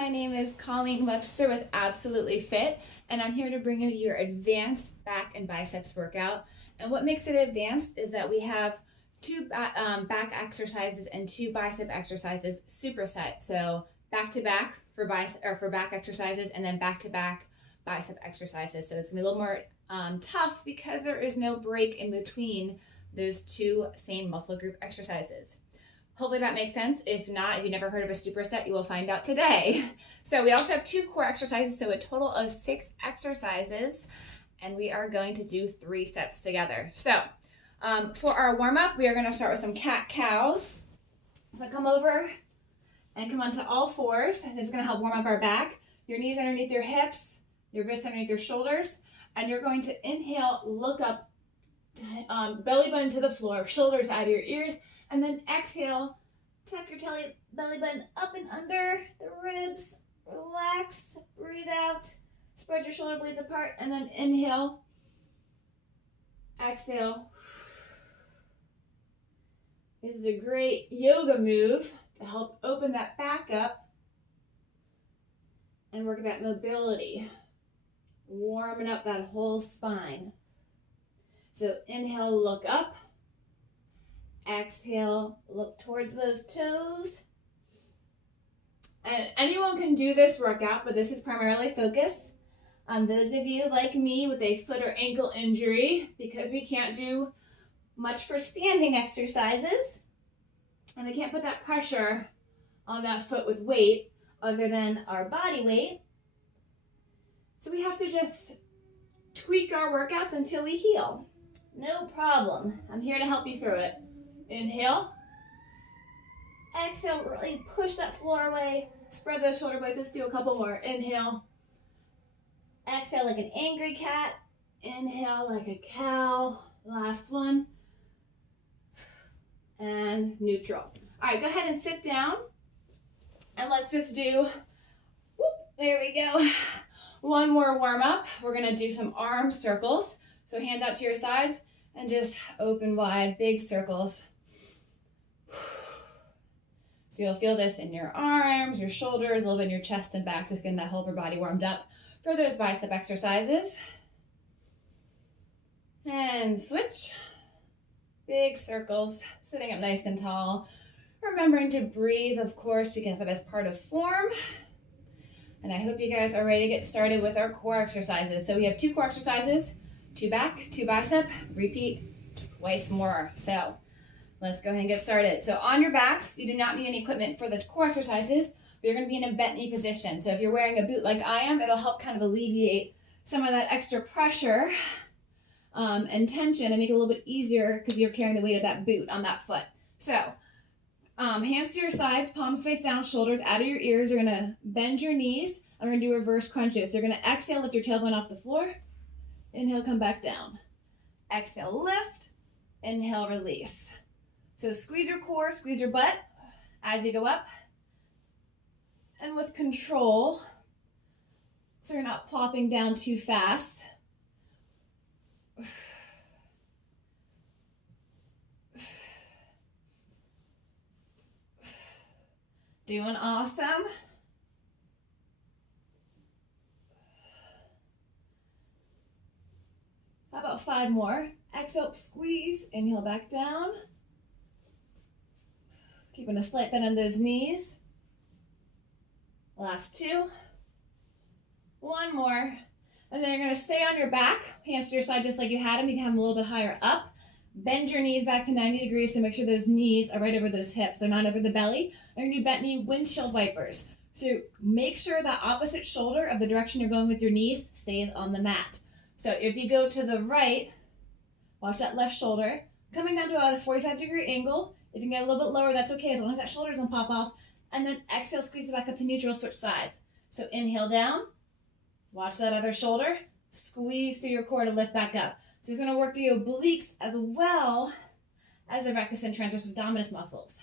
my name is Colleen Webster with Absolutely Fit, and I'm here to bring you your advanced back and biceps workout. And what makes it advanced is that we have two back exercises and two bicep exercises superset. So back to back for back exercises, and then back to back bicep exercises. So it's gonna be a little more tough because there is no break in between those two same muscle group exercises. Hopefully that makes sense. If not, if you've never heard of a superset, you will find out today. So we also have two core exercises, so a total of 6 exercises, and we are going to do 3 sets together. So for our warm-up, we are going to start with some cat-cows. So come over and come onto all fours, and this is going to help warm up our back. Your knees underneath your hips, your wrists underneath your shoulders, and you're going to inhale, look up, belly button to the floor, shoulders out of your ears, and then exhale, tuck your belly button up and under the ribs, relax, breathe out, spread your shoulder blades apart, and then inhale, exhale. This is a great yoga move to help open that back up and work that mobility, warming up that whole spine. So inhale, look up. Exhale, look towards those toes. And anyone can do this workout, but this is primarily focused on those of you like me with a foot or ankle injury, because we can't do much for standing exercises, and we can't put that pressure on that foot with weight other than our body weight. So we have to just tweak our workouts until we heal. No problem. I'm here to help you through it. Inhale. Exhale, really push that floor away. Spread those shoulder blades. Let's do a couple more. Inhale. Exhale like an angry cat. Inhale like a cow. Last one. And neutral. All right, go ahead and sit down. And let's just do, there we go. One more warm up. We're gonna do some arm circles. So hands out to your sides and just open wide, big circles. So you'll feel this in your arms, your shoulders, a little bit in your chest and back, just getting that whole upper body warmed up for those bicep exercises. And switch. Big circles, sitting up nice and tall. Remembering to breathe, of course, because that is part of form. And I hope you guys are ready to get started with our core exercises. So we have 2 core exercises, 2 back, 2 bicep, repeat twice more. So let's go ahead and get started. So on your backs, you do not need any equipment for the core exercises, but you're gonna be in a bent knee position. So if you're wearing a boot like I am, it'll help kind of alleviate some of that extra pressure and tension and make it a little bit easier because you're carrying the weight of that boot on that foot. So hands to your sides, palms face down, shoulders out of your ears. You're gonna bend your knees. I'm gonna do reverse crunches. You're gonna exhale, lift your tailbone off the floor. Inhale, come back down. Exhale, lift. Inhale, release. So squeeze your core, squeeze your butt as you go up. And with control, so you're not plopping down too fast. Doing awesome. How about 5 more? Exhale, squeeze, inhale back down. Keeping a slight bend on those knees. Last 2. 1 more. And then you're gonna stay on your back, hands to your side just like you had them. You can have them a little bit higher up. Bend your knees back to 90 degrees to make sure those knees are right over those hips. They're not over the belly. You're gonna do bent knee windshield wipers. So make sure that opposite shoulder of the direction you're going with your knees stays on the mat. So if you go to the right, watch that left shoulder, coming down to about a 45-degree angle. If you can get a little bit lower, that's okay, as long as that shoulder doesn't pop off. And then exhale, squeeze it back up to neutral, switch sides. So inhale down, watch that other shoulder, squeeze through your core to lift back up. So it's gonna work the obliques as well as the rectus and transverse abdominis muscles.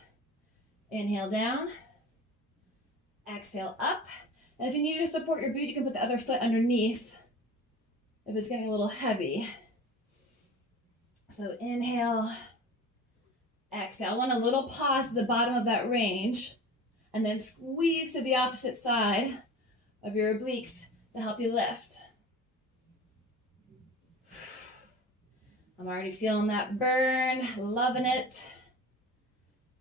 Inhale down, exhale up. And if you need to support your boot, you can put the other foot underneath if it's getting a little heavy. So inhale, exhale. I want a little pause at the bottom of that range. and then squeeze to the opposite side of your obliques to help you lift. I'm already feeling that burn, loving it.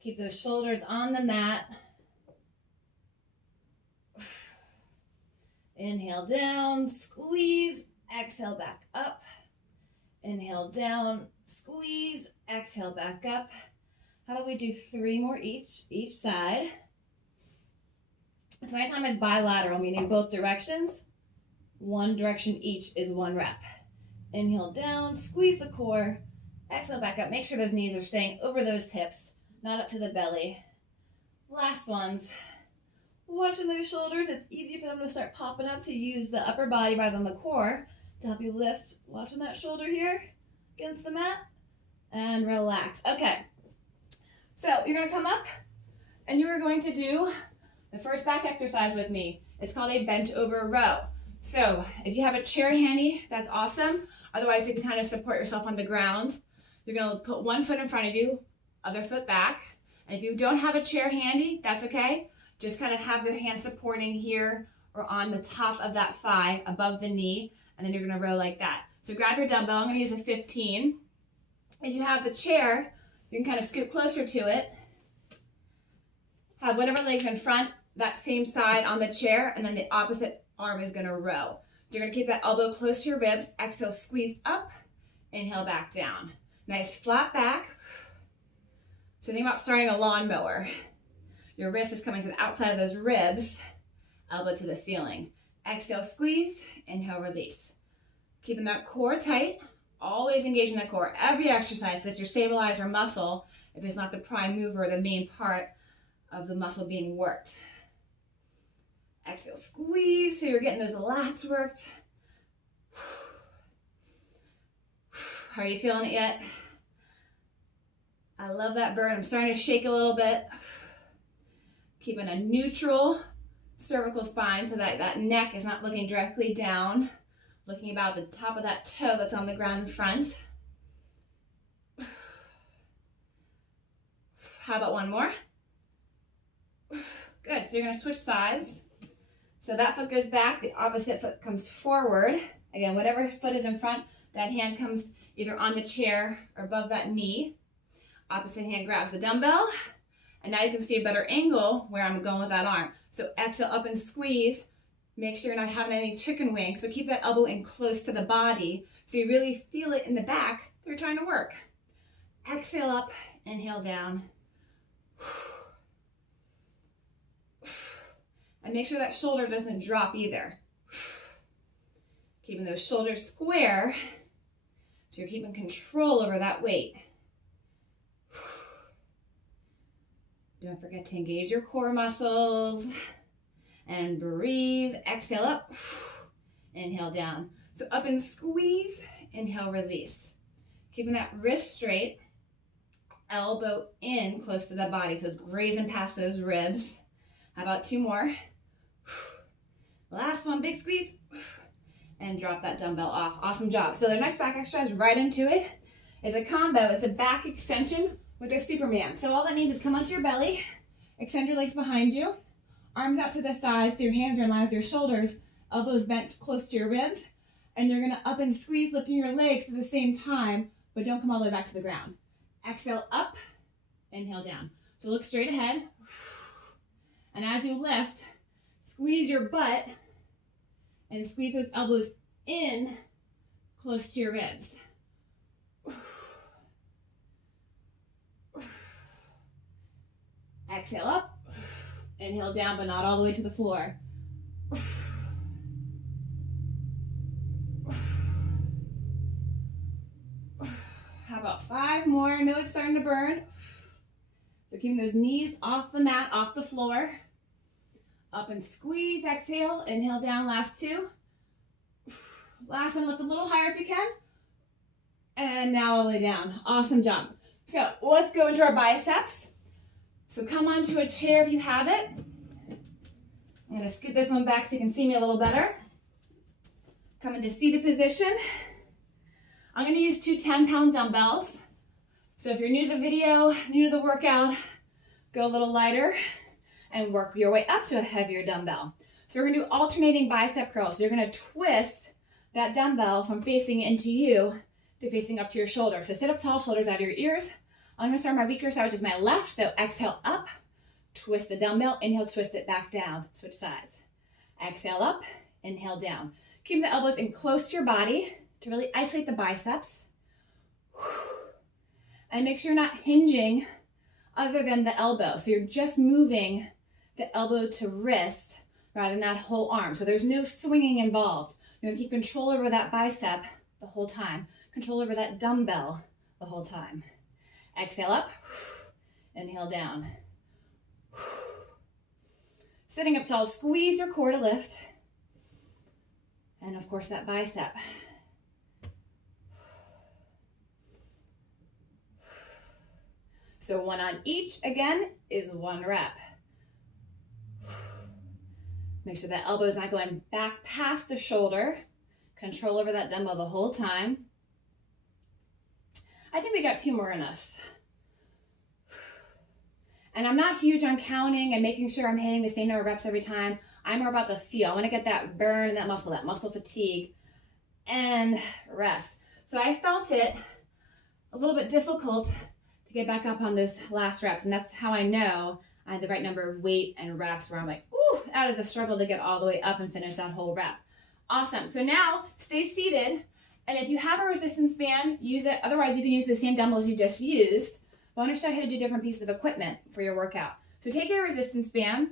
Keep those shoulders on the mat. Inhale down, squeeze, exhale back up. Inhale down, squeeze, exhale back up. How about we do 3 more each side? So anytime it's bilateral, meaning both directions, 1 direction each is 1 rep. Inhale down, squeeze the core, exhale back up. Make sure those knees are staying over those hips, not up to the belly. Last ones. Watching those shoulders, it's easy for them to start popping up to use the upper body rather than the core to help you lift. Watching that shoulder here against the mat and relax. Okay, so you're gonna come up and you are going to do the first back exercise with me. It's called a bent over row. So if you have a chair handy, that's awesome. Otherwise, you can kind of support yourself on the ground. You're gonna put 1 foot in front of you, other foot back. And if you don't have a chair handy, that's okay. Just kind of have your hand supporting here or on the top of that thigh above the knee, and then you're gonna row like that. So grab your dumbbell. I'm gonna use a 15. If you have the chair, you can kind of scoot closer to it. Have whatever leg's in front, that same side on the chair, and then the opposite arm is gonna row. So you're gonna keep that elbow close to your ribs. Exhale, squeeze up, inhale back down. Nice flat back. So think about starting a lawnmower. Your wrist is coming to the outside of those ribs, elbow to the ceiling. Exhale, squeeze, inhale, release. Keeping that core tight, always engaging that core. Every exercise, that's your stabilizer muscle, if it's not the prime mover, the main part of the muscle being worked. Exhale, squeeze, so you're getting those lats worked. Are you feeling it yet? I love that burn. I'm starting to shake a little bit. Keeping a neutral cervical spine so that that neck is not looking directly down, looking about the top of that toe that's on the ground in front. How about 1 more? Good, so you're gonna switch sides. So that foot goes back, the opposite foot comes forward. Again, whatever foot is in front, that hand comes either on the chair or above that knee. Opposite hand grabs the dumbbell. And now you can see a better angle where I'm going with that arm. So exhale up and squeeze. Make sure you're not having any chicken wing. So keep that elbow in close to the body so you really feel it in the back that you're trying to work. Exhale up, inhale down. And make sure that shoulder doesn't drop either. Keeping those shoulders square so you're keeping control over that weight. Don't forget to engage your core muscles and breathe. Exhale up, inhale down. So up and squeeze, inhale, release. Keeping that wrist straight, elbow in close to the body. So it's grazing past those ribs. How about 2 more? Last one, big squeeze. And drop that dumbbell off. Awesome job. So the next back exercise, right into it, is a combo. It's a back extension with a Superman. So all that means is come onto your belly, extend your legs behind you, arms out to the side so your hands are in line with your shoulders, elbows bent close to your ribs, and you're gonna up and squeeze, lifting your legs at the same time, but don't come all the way back to the ground. Exhale up, inhale down. So look straight ahead, and as you lift, squeeze your butt and squeeze those elbows in close to your ribs. Exhale up, inhale down, but not all the way to the floor. How about 5 more? I know it's starting to burn. So keeping those knees off the mat, off the floor. Up and squeeze, exhale, inhale down, last 2. Last one, lift a little higher if you can. And now all the way down. Awesome job. So let's go into our biceps. So come onto a chair if you have it. I'm gonna scoot this one back so you can see me a little better. Come into seated position. I'm gonna use 2 10-pound dumbbells. So if you're new to the video, new to the workout, go a little lighter. and work your way up to a heavier dumbbell. So we're gonna do alternating bicep curls. So you're gonna twist that dumbbell from facing into you to facing up to your shoulder. So sit up tall, shoulders out of your ears. I'm gonna start my weaker side, which is my left. So exhale up, twist the dumbbell, inhale, twist it back down, switch sides. Exhale up, inhale down. Keep the elbows in close to your body to really isolate the biceps. And make sure you're not hinging other than the elbow. So you're just moving the elbow to wrist rather than that whole arm. So there's no swinging involved. You're gonna keep control over that bicep the whole time. Control over that dumbbell the whole time. Exhale up, inhale down. Sitting up tall, squeeze your core to lift. And of course that bicep. So one on each, again, is 1 rep. Make sure that elbow is not going back past the shoulder. Control over that dumbbell the whole time. I think we got 2 more in us. And I'm not huge on counting and making sure I'm hitting the same number of reps every time. I'm more about the feel. I want to get that burn, that muscle fatigue, and rest. So I felt it a little bit difficult to get back up on those last reps, and that's how I know I had the right number of weight and reps where I'm like, ooh, that is a struggle to get all the way up and finish that whole rep. Awesome. So now stay seated, and if you have a resistance band, use it. Otherwise, you can use the same dumbbells you just used. I want to show you how to do different pieces of equipment for your workout. So take your resistance band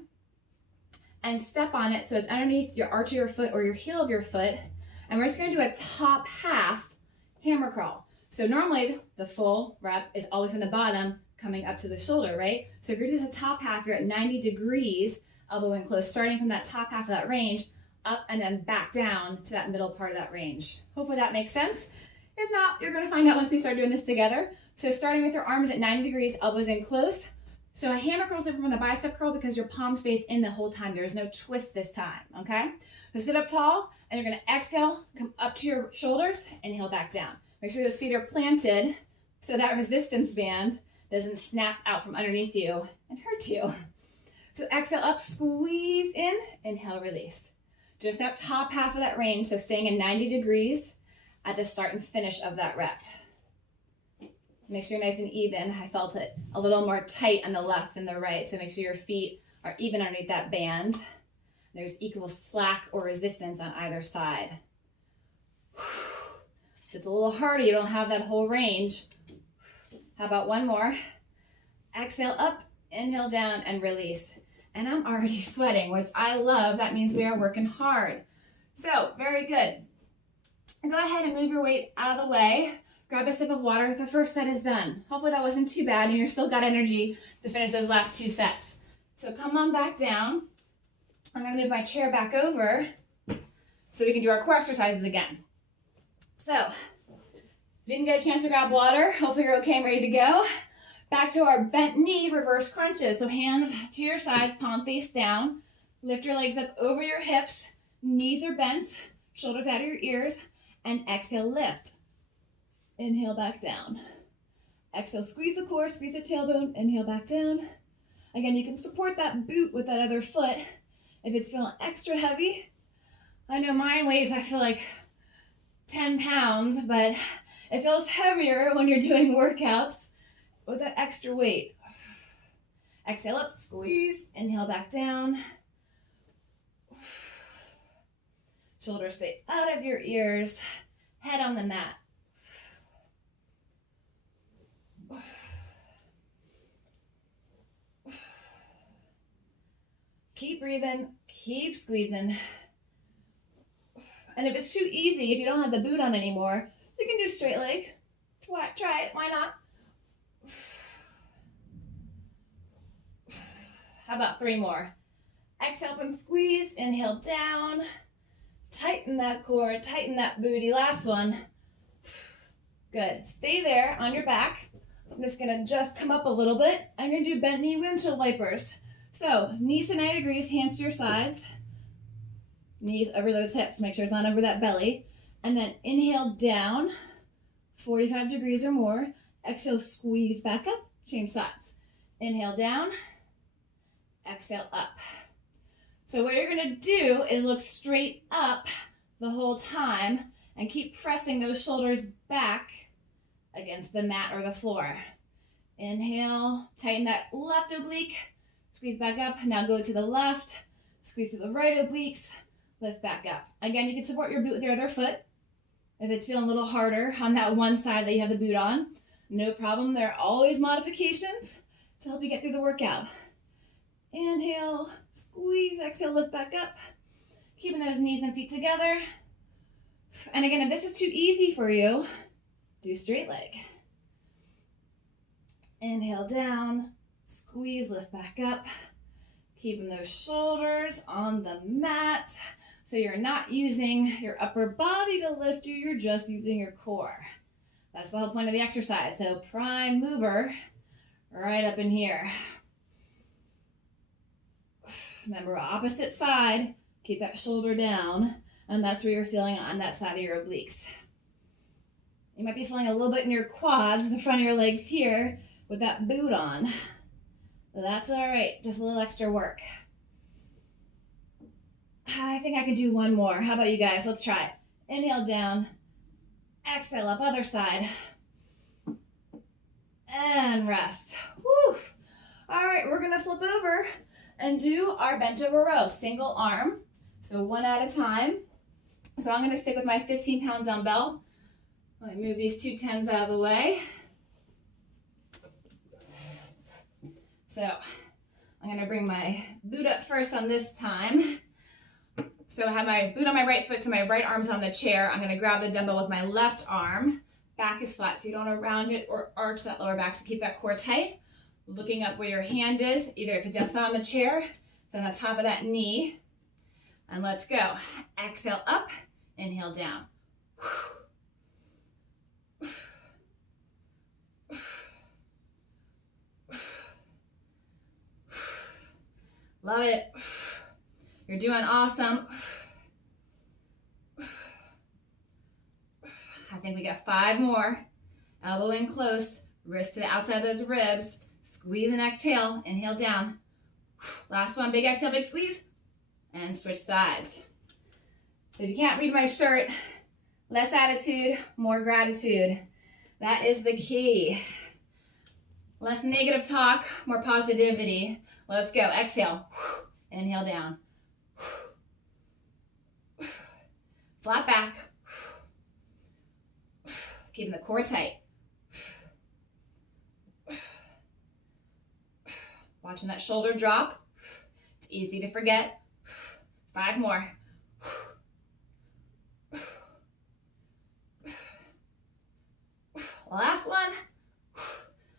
and step on it so it's underneath your arch of your foot or your heel of your foot. And we're just going to do a top half hammer crawl. So normally the full rep is all the way from the bottom coming up to the shoulder, right? So if you're doing the top half, you're at 90 degrees, elbow in close, starting from that top half of that range, up and then back down to that middle part of that range. Hopefully that makes sense. If not, you're going to find out once we start doing this together. So starting with your arms at 90 degrees, elbows in close. So a hammer curl is different from the bicep curl because your palm stays in the whole time. There's no twist this time, okay? So sit up tall, and you're gonna exhale, come up to your shoulders, inhale back down. Make sure those feet are planted so that resistance band doesn't snap out from underneath you and hurt you. So exhale up, squeeze in, inhale, release. Just that top half of that range, so staying in 90 degrees at the start and finish of that rep. Make sure you're nice and even. I felt it a little more tight on the left than the right, so make sure your feet are even underneath that band. There's equal slack or resistance on either side. If it's a little harder, you don't have that whole range. How about one more? Exhale up, inhale down, and release. And I'm already sweating, which I love. That means we are working hard. So, very good. Go ahead and move your weight out of the way. Grab a sip of water. The first set is done. Hopefully that wasn't too bad and you're still got energy to finish those last 2 sets. So come on back down. I'm going to move my chair back over so we can do our core exercises again. So, if you didn't get a chance to grab water, hopefully you're okay and ready to go. Back to our bent knee reverse crunches. So hands to your sides, palm face down. Lift your legs up over your hips. Knees are bent, shoulders out of your ears, and exhale, lift. Inhale, back down. Exhale, squeeze the core, squeeze the tailbone, inhale, back down. Again, you can support that boot with that other foot if it's feeling extra heavy. I know mine weighs, I feel like 10 pounds, but it feels heavier when you're doing workouts with that extra weight. Exhale up, squeeze, inhale, back down. Shoulders stay out of your ears, head on the mat. Keep breathing, keep squeezing. And if it's too easy, if you don't have the boot on anymore, you can do straight leg. Try it, why not? How about 3 more? Exhale up and squeeze, inhale down. Tighten that core, tighten that booty. Last one. Good, stay there on your back. I'm just gonna just come up a little bit. I'm gonna do bent knee windshield wipers. So, knees to 90 degrees, hands to your sides. Knees over those hips, make sure it's not over that belly. And then inhale down, 45 degrees or more. Exhale, squeeze back up, change sides. Inhale down, exhale up. So what you're gonna do is look straight up the whole time and keep pressing those shoulders back against the mat or the floor. Inhale, tighten that left oblique, squeeze back up. Now go to the left, squeeze to the right obliques, lift back up. Again, you can support your boot with your other foot. If it's feeling a little harder on that one side that you have the boot on, no problem. There are always modifications to help you get through the workout. Inhale, squeeze, exhale, lift back up. Keeping those knees and feet together. And again, if this is too easy for you, do straight leg. Inhale down, squeeze, lift back up. Keeping those shoulders on the mat. So you're not using your upper body to lift you, you're just using your core. That's the whole point of the exercise. So prime mover right up in here. Remember, opposite side, keep that shoulder down, and that's where you're feeling on that side of your obliques. You might be feeling a little bit in your quads, the front of your legs here, with that boot on. That's all right, just a little extra work. I think I can do one more. How about you guys? Let's try it. Inhale down, exhale up, other side, and rest. Whew. All right, we're gonna flip over and do our bent over row, single arm. So one at a time. So I'm gonna stick with my 15-pound dumbbell. Let me move these two 10s out of the way. So I'm gonna bring my boot up first on this time. So I have my boot on my right foot, so my right arm's on the chair. I'm gonna grab the dumbbell with my left arm. Back is flat, so you don't wanna round it or arch that lower back, so keep that core tight. Looking up where your hand is, either if it's not on the chair, it's on the top of that knee. And let's go. Exhale up, inhale down. Love it. You're doing awesome. I think we got 5 more. Elbow in close, wrist to the outside of those ribs. Squeeze and exhale, inhale down. Last one, big exhale, big squeeze, and switch sides. So if you can't read my shirt, less attitude, more gratitude. That is the key. Less negative talk, more positivity. Let's go, exhale, inhale down. Flat back. Keeping the core tight. Watching that shoulder drop. It's easy to forget. 5 more. Last one.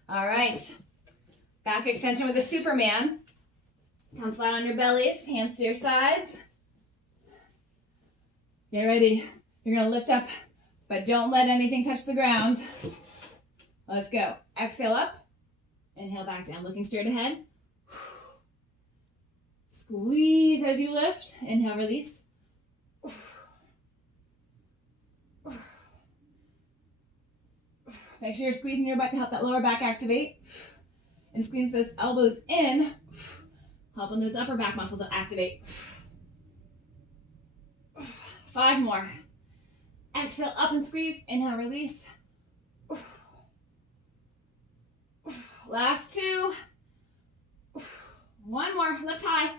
All right. Back extension with a Superman. Come flat on your bellies, hands to your sides. Get ready. You're gonna lift up, but don't let anything touch the ground. Let's go. Exhale up. Inhale back down, looking straight ahead. Squeeze as you lift. Inhale, release. Make sure you're squeezing your butt to help that lower back activate. And squeeze those elbows in, helping those upper back muscles to activate. 5 more. Exhale, up and squeeze. Inhale, release. Last 2. 1 more. Lift high.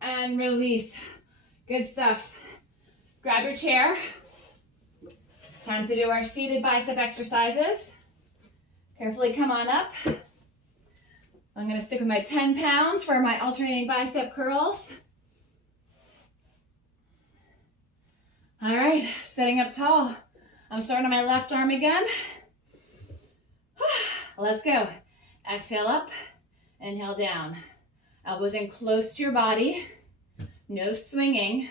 And release. Good stuff. Grab your chair. Time to do our seated bicep exercises. Carefully come on up. I'm going to stick with my 10 pounds for my alternating bicep curls. All right, sitting up tall. I'm starting on my left arm again. Let's go. Exhale up, inhale down. Elbows in close to your body. No swinging.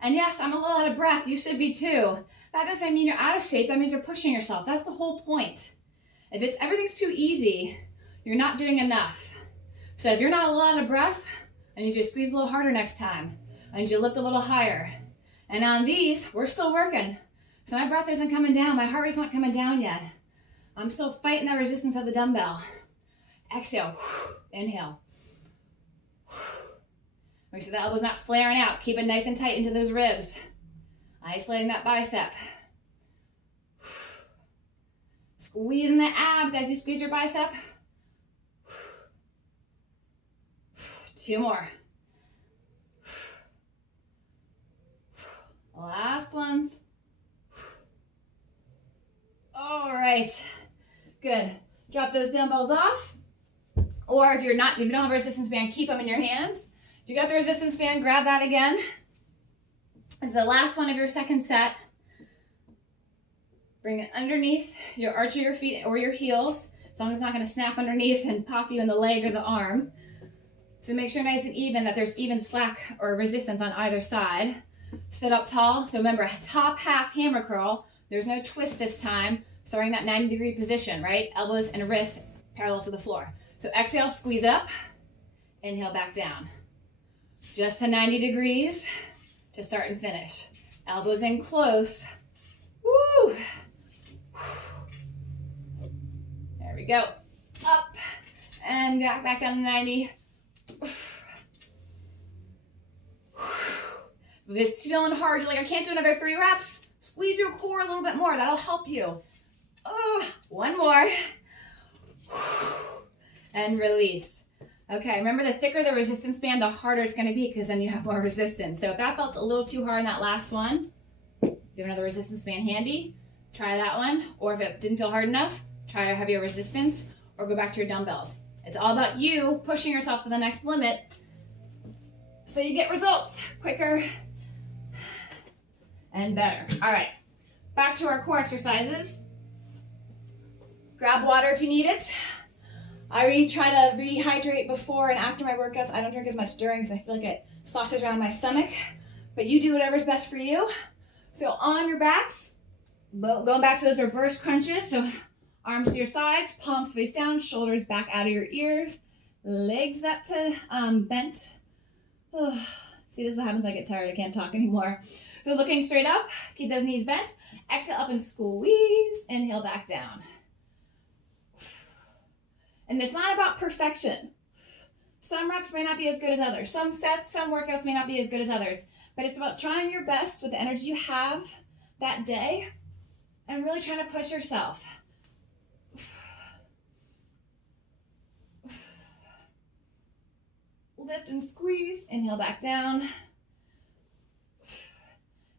And yes, I'm a little out of breath. You should be too. That doesn't mean you're out of shape. That means you're pushing yourself. That's the whole point. If everything's too easy, you're not doing enough. So if you're not a little out of breath, I need you to squeeze a little harder next time. I need you to lift a little higher. And on these, we're still working. So my breath isn't coming down. My heart rate's not coming down yet. I'm still fighting that resistance of the dumbbell. Exhale, inhale. Make sure the elbow's not flaring out. Keep it nice and tight into those ribs. Isolating that bicep. Squeezing the abs as you squeeze your bicep. 2 more. Last ones. All right, good. Drop those dumbbells off. Or if you don't have a resistance band, keep them in your hands. If you got the resistance band, grab that again. It's the last one of your second set. Bring it underneath your arch of your feet or your heels, as long as it's not going to snap underneath and pop you in the leg or the arm. So make sure nice and even, that there's even slack or resistance on either side. Sit up tall. So remember, top half hammer curl. There's no twist this time. Starting that 90-degree position, right? Elbows and wrists parallel to the floor. So exhale, squeeze up. Inhale, back down. Just to 90 degrees to start and finish. Elbows in close. Woo! There we go. Up and back down to 90. If it's feeling hard, you're like, I can't do another 3 reps, squeeze your core a little bit more. That'll help you. Oh, 1 more. And release. Okay, remember, the thicker the resistance band, the harder it's going to be, because then you have more resistance. So if that felt a little too hard in that last one, you have another resistance band handy, try that one. Or if it didn't feel hard enough, try a heavier resistance, or go back to your dumbbells. It's all about you pushing yourself to the next limit so you get results quicker and better. All right, back to our core exercises. Grab water if you need it. I try to rehydrate before and after my workouts. I don't drink as much during because I feel like it sloshes around my stomach, but you do whatever's best for you. So on your backs, going back to those reverse crunches. So arms to your sides, palms face down, shoulders back out of your ears, legs up to bent. Oh, see, this is what happens when I get tired. I can't talk anymore. So looking straight up, keep those knees bent. Exhale up and squeeze. Inhale back down. And it's not about perfection. Some reps may not be as good as others. Some sets, some workouts may not be as good as others. But it's about trying your best with the energy you have that day and really trying to push yourself. Lift and squeeze. Inhale back down.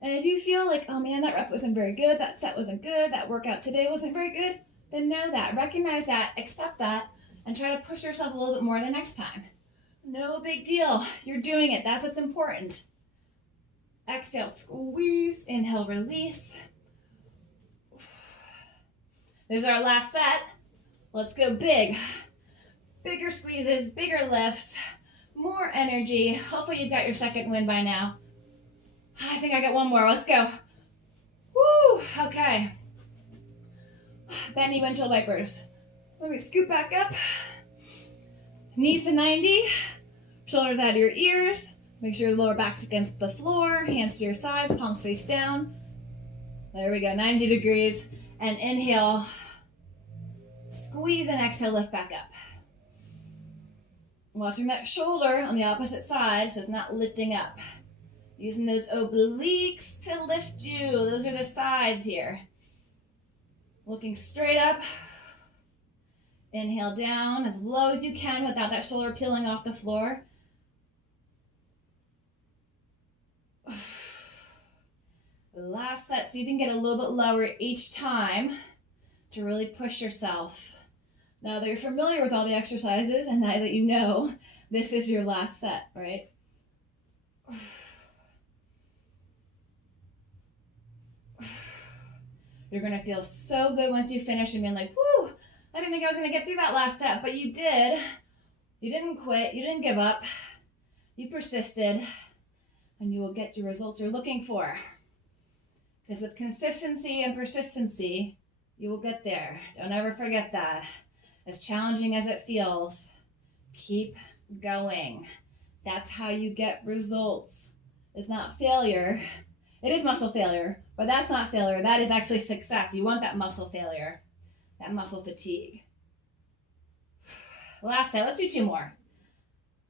And if you feel like, oh man, that rep wasn't very good, that set wasn't good, that workout today wasn't very good, then know that, recognize that, accept that, and try to push yourself a little bit more the next time. No big deal. You're doing it. That's what's important. Exhale, squeeze. Inhale, release. This is our last set. Let's go big. Bigger squeezes, bigger lifts, more energy. Hopefully you've got your second win by now. I think I got 1 more. Let's go. Woo! Okay. Bend knee windshield wipers. Let me scoot back up. Knees to 90. Shoulders out of your ears. Make sure your lower back's against the floor. Hands to your sides. Palms face down. There we go. 90 degrees. And inhale. Squeeze and exhale. Lift back up. Watching that shoulder on the opposite side so it's not lifting up. Using those obliques to lift you. Those are the sides here. Looking straight up. Inhale down as low as you can without that shoulder peeling off the floor. Last set, so you can get a little bit lower each time to really push yourself. Now that you're familiar with all the exercises and now that you know, this is your last set, right? You're going to feel so good once you finish and being like, whoo, I didn't think I was going to get through that last set, but you did. You didn't quit. You didn't give up. You persisted, and you will get your results you're looking for. Because with consistency and persistency, you will get there. Don't ever forget that. As challenging as it feels, keep going. That's how you get results. It's not failure. It is muscle failure, but that's not failure. That is actually success. You want that muscle failure, that muscle fatigue. Last set, let's do 2 more.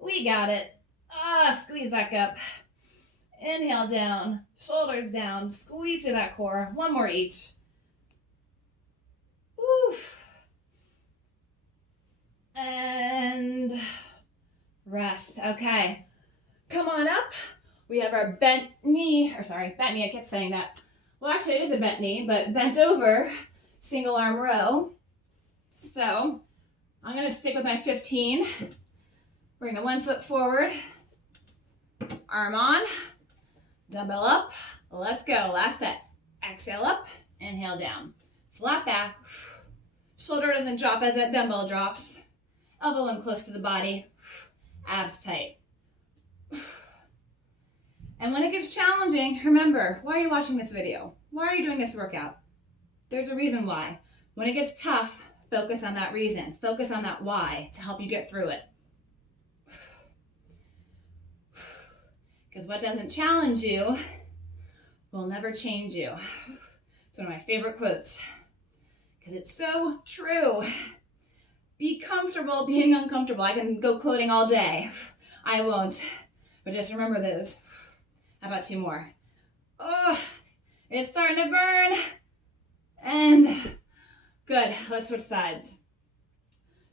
We got it. Squeeze back up. Inhale down, shoulders down, squeeze to that core. One more each. Oof. And rest. Okay. Come on up. We have our bent knee, I kept saying that. Well, actually, it is a bent knee, but bent over single arm row. So I'm going to stick with my 15. Bring the one foot forward, arm on, dumbbell up. Let's go. Last set. Exhale up, inhale down. Flat back. Shoulder doesn't drop as that dumbbell drops. Elbow in close to the body. Abs tight. And when it gets challenging, remember, why are you watching this video? Why are you doing this workout? There's a reason why. When it gets tough, focus on that reason. Focus on that why to help you get through it. Because what doesn't challenge you will never change you. It's one of my favorite quotes. Because it's so true. Be comfortable being uncomfortable. I can go quoting all day. I won't. But just remember those. How about two more? Oh, it's starting to burn. And good. Let's switch sides.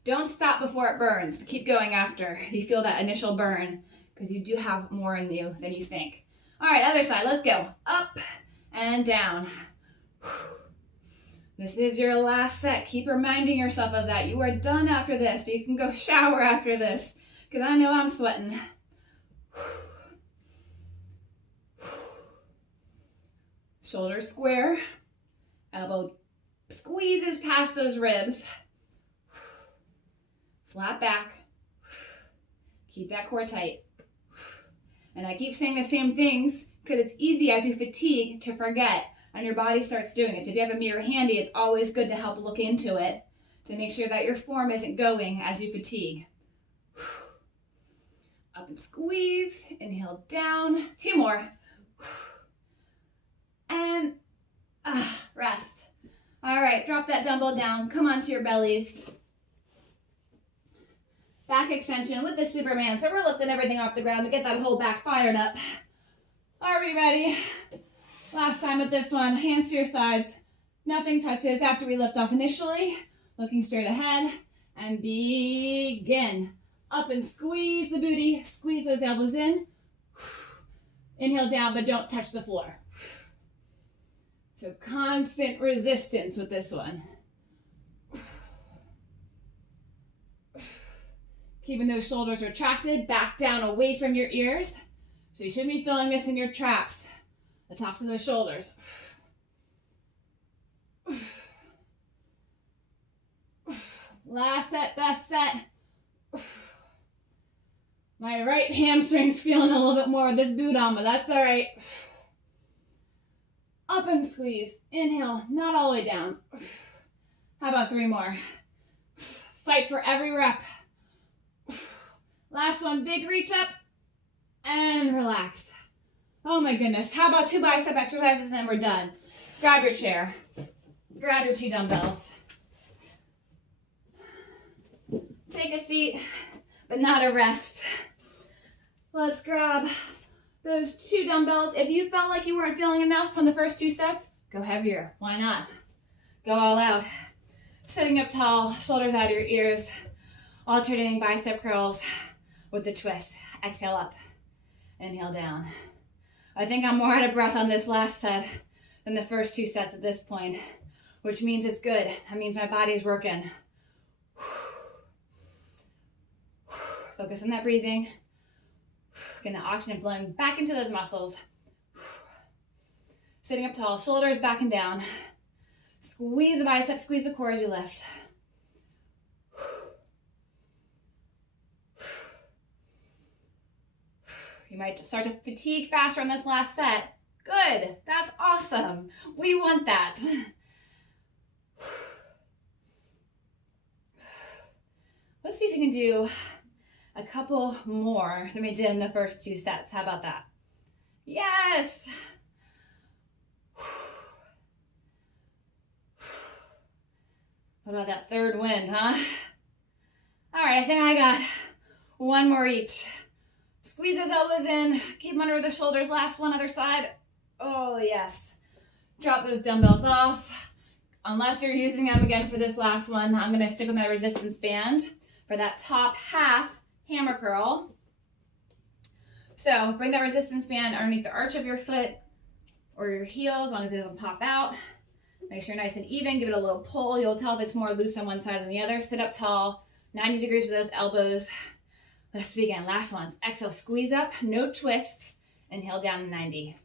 Don't stop before it burns. Keep going after you feel that initial burn, because you do have more in you than you think. All right, other side. Let's go. Up and down. This is your last set. Keep reminding yourself of that. You are done after this. You can go shower after this, because I know I'm sweating. Shoulders square. Elbow squeezes past those ribs. Flat back. Keep that core tight. And I keep saying the same things because it's easy as you fatigue to forget and your body starts doing it. So if you have a mirror handy, it's always good to help look into it to make sure that your form isn't going as you fatigue. Up and squeeze. Inhale down. Two more. And rest. All right, drop that dumbbell down. Come onto your bellies. Back extension with the Superman. So we're lifting everything off the ground to get that whole back fired up. Are we ready? Last time with this one. Hands to your sides. Nothing touches after we lift off initially. Looking straight ahead. And begin. Up and squeeze the booty. Squeeze those elbows in. Inhale down, but don't touch the floor. So constant resistance with this one. Keeping those shoulders retracted, back down away from your ears. So you should be feeling this in your traps, the tops of those shoulders. Last set, best set. My right hamstring's feeling a little bit more with this boot on, but that's all right. Up and squeeze. Inhale, not all the way down. How about three more? Fight for every rep. Last one, big reach up and relax. Oh my goodness. How about two bicep exercises and then we're done. Grab your chair. Grab your two dumbbells. Take a seat, but not a rest. Let's grab those two dumbbells. If you felt like you weren't feeling enough on the first two sets, go heavier. Why not? Go all out. Sitting up tall, shoulders out of your ears, alternating bicep curls with the twist. Exhale up, inhale down. I think I'm more out of breath on this last set than the first two sets at this point, which means it's good. That means my body's working. Focus on that breathing. Getting the oxygen flowing back into those muscles. Sitting up tall, shoulders back and down. Squeeze the biceps, squeeze the core as you lift. You might start to fatigue faster on this last set. Good, that's awesome. We want that. Let's see if we can do a couple more than we did in the first two sets. How about that? Yes! What about that third wind, huh? All right, I think I got One more each. Squeeze those elbows in. Keep them under the shoulders. Last one, other side. Oh, yes. Drop those dumbbells off. Unless you're using them again for this last one, I'm going to stick with my resistance band for that top half hammer curl. So bring that resistance band underneath the arch of your foot or your heel, as long as it doesn't pop out. Make sure you're nice and even. Give it a little pull. You'll tell if it's more loose on one side than the other. Sit up tall, 90 degrees with those elbows. Let's begin. Last ones. Exhale, squeeze up, no twist. Inhale down to 90.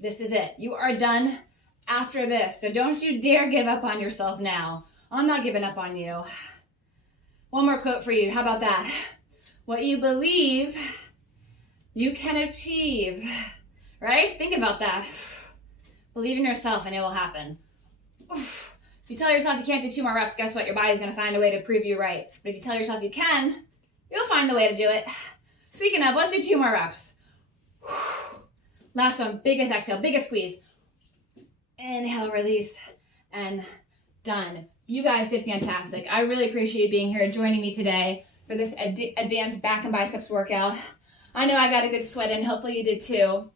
This is it. You are done after this. So don't you dare give up on yourself now. I'm not giving up on you. One more quote for you. How about that? What you believe, you can achieve. Right? Think about that. Believe in yourself and it will happen. If you tell yourself you can't do 2 more reps, guess what? Your body's going to find a way to prove you right. But if you tell yourself you can, you'll find the way to do it. Speaking of, let's do 2 more reps. Last one, biggest exhale, biggest squeeze. Inhale, release, and done. You guys did fantastic. I really appreciate you being here and joining me today for this advanced back and biceps workout. I know I got a good sweat in. Hopefully you did too.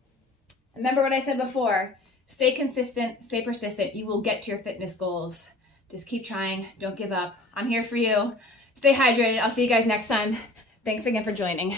Remember what I said before. Stay consistent, stay persistent. You will get to your fitness goals. Just keep trying. Don't give up. I'm here for you. Stay hydrated. I'll see you guys next time. Thanks again for joining.